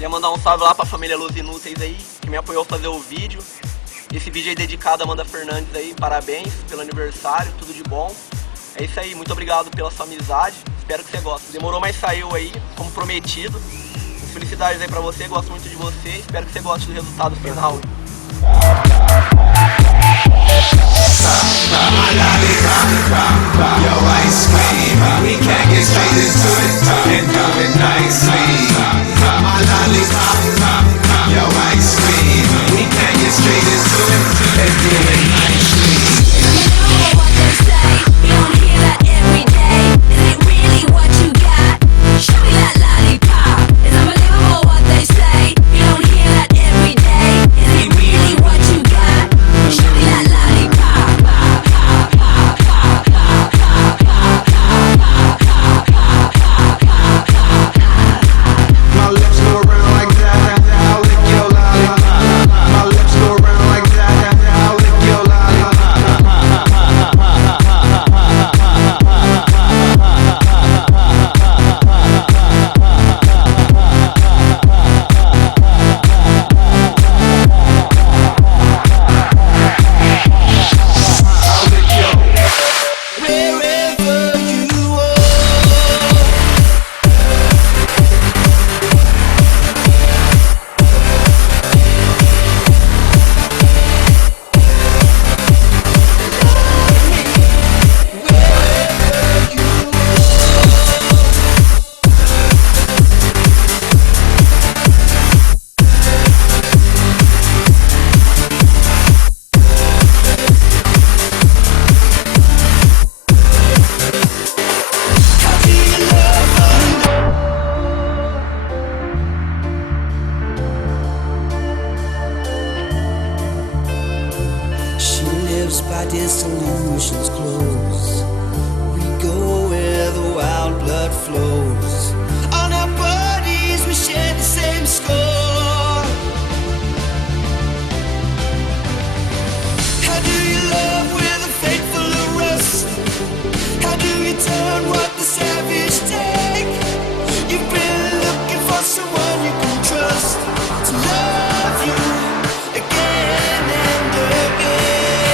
Queria mandar um salve lá pra família Luz Inúteis aí, que me apoiou a fazer o vídeo. Esse vídeo aí dedicado a Amanda Fernandes aí, parabéns pelo aniversário, tudo de bom. É isso aí, muito obrigado pela sua amizade, espero que você goste. Demorou, mas saiu aí, como prometido. Felicidades aí pra você, gosto muito de você, espero que você goste do resultado final. Yo, ice cream, we can't get straight into it and do it nicely.